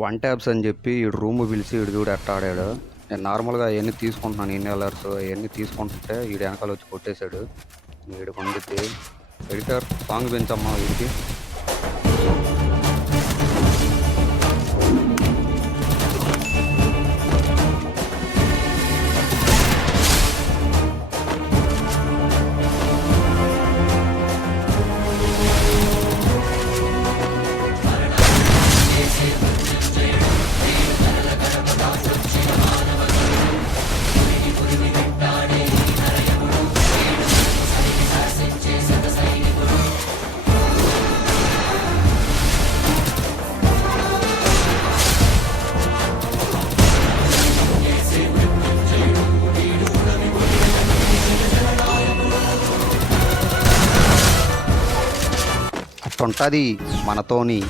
One tabs అని చెప్పి ఈడు రూమ్ పిలిచి ఈడు చూడు ఎట్ట ఆడాడు. నేను నార్మల్గా అవన్నీ తీసుకుంటున్నాను, ఇన్హేలర్స్ అవన్నీ తీసుకుంటుంటే ఈడు వెనకాల వచ్చి కొట్టేశాడు. వీడికి వండితే ఎడిటర్ సాంగ్ పెంచమ్మా వీడికి. అట్టుంటుంది మనతోని.